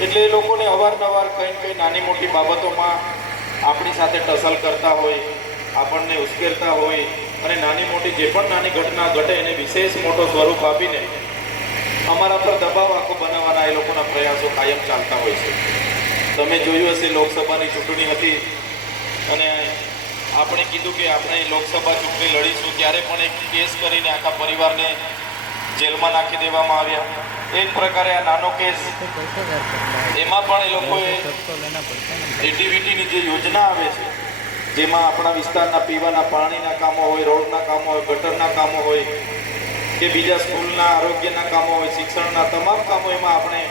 એટલે એ લોકોને અવારનવાર કંઈ કંઈ નાની મોટી બાબતોમાં આપણી સાથે ટસલ કરતા હોય, આપણને ઉશ્કેરતા હોય અને નાની મોટી જે પણ નાની ઘટના ઘટે એને વિશેષ મોટો સ્વરૂપ આપીને અમારા પર દબાવ આખો બનાવવાના એ લોકોના પ્રયાસો કાયમ ચાલતા હોય છે. તમે જોયું હશે લોકસભાની ચૂંટણી હતી અને આપણે કીધું કે આપણે લોકસભા ચૂંટણી લડીશું, ત્યારે પણ એક કેસ કરીને આખા પરિવારને જેલમાં નાખી દેવામાં આવ્યા. એક પ્રકારે આ નાનો કેસ. એમાં પણ એ લોકોએ એટીવીટીની જે યોજના આવે છે, જેમાં આપણા વિસ્તારના પીવાના પાણીના કામો હોય, રોડના કામો હોય, ગટરના કામો હોય, કે બીજા સ્કૂલના આરોગ્યના કામો હોય, શિક્ષણના તમામ કામો એમાં આપણે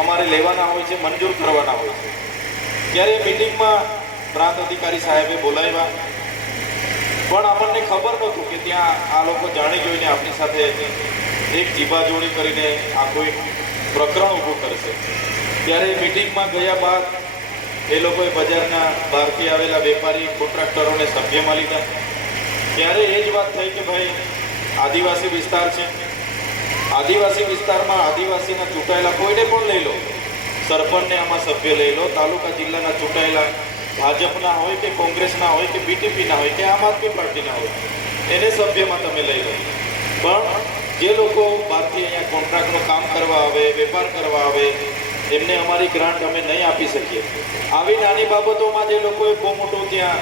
અમારે લેવાના હોય છે, મંજૂર કરવાના હોય છે. ત્યારે મિટિંગમાં પ્રાંત અધિકારી સાહેબે બોલાવ્યા. પણ આપણને ખબર નહોતું કે ત્યાં આ લોકો જાણી જોઈને આપણી સાથે એક જીબાજોડી કરીને આ કોઈ પ્રકરણ ઊભું કરશે. ત્યારે મિટિંગમાં ગયા બાદ એ લોકોએ બજારના બહારથી આવેલા વેપારી, કોન્ટ્રાક્ટરોને સભ્યમાં લીધા. ત્યારે એ જ વાત થઈ કે ભાઈ, આદિવાસી વિસ્તાર છે. આદિવાસી વિસ્તારમાં આદિવાસીના ચૂંટાયેલા કોઈને પણ લઈ લો. સરપંચને આમાં સભ્ય લઈ લો. તાલુકા જિલ્લાના ચૂંટાયેલા ભાજપના હોય કે કોંગ્રેસના હોય કે બીટીપીના હોય કે આમ આદમી પાર્ટીના હોય, એને સભ્યમાં તમે લઈ લો. પણ જે લોકો બહારથી અહીંયા કોન્ટ્રાક્ટનું કામ કરવા આવે, વેપાર કરવા આવે, એમને અમારી ગ્રાન્ટ અમે નહીં આપી શકીએ. આવી નાની બાબતોમાં જે લોકોએ બહુ મોટું ત્યાં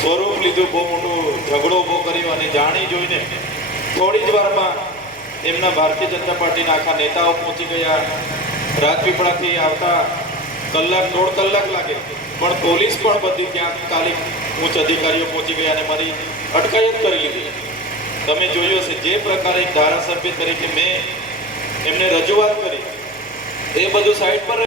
સ્વરૂપ લીધું, બહુ મોટો ઝઘડો ઊભો કર્યો અને જાણી જોઈને થોડી જ વારમાં એમના ભારતીય જનતા પાર્ટીના આખા નેતાઓ પહોંચી ગયા. રાજપીપળાથી આવતા કલાક, દોઢ કલાક લાગે. પણ પોલીસ પણ બધી ત્યાં કાલે ઉચ્ચ અધિકારીઓ પહોંચી ગયા અને મારી અટકાયત કરી લીધી. તમે જોયું હશે, જે પ્રકારે ધારાસભ્ય તરીકે મેં એમને રજૂઆત કરી, એ બધું સાઈડ પર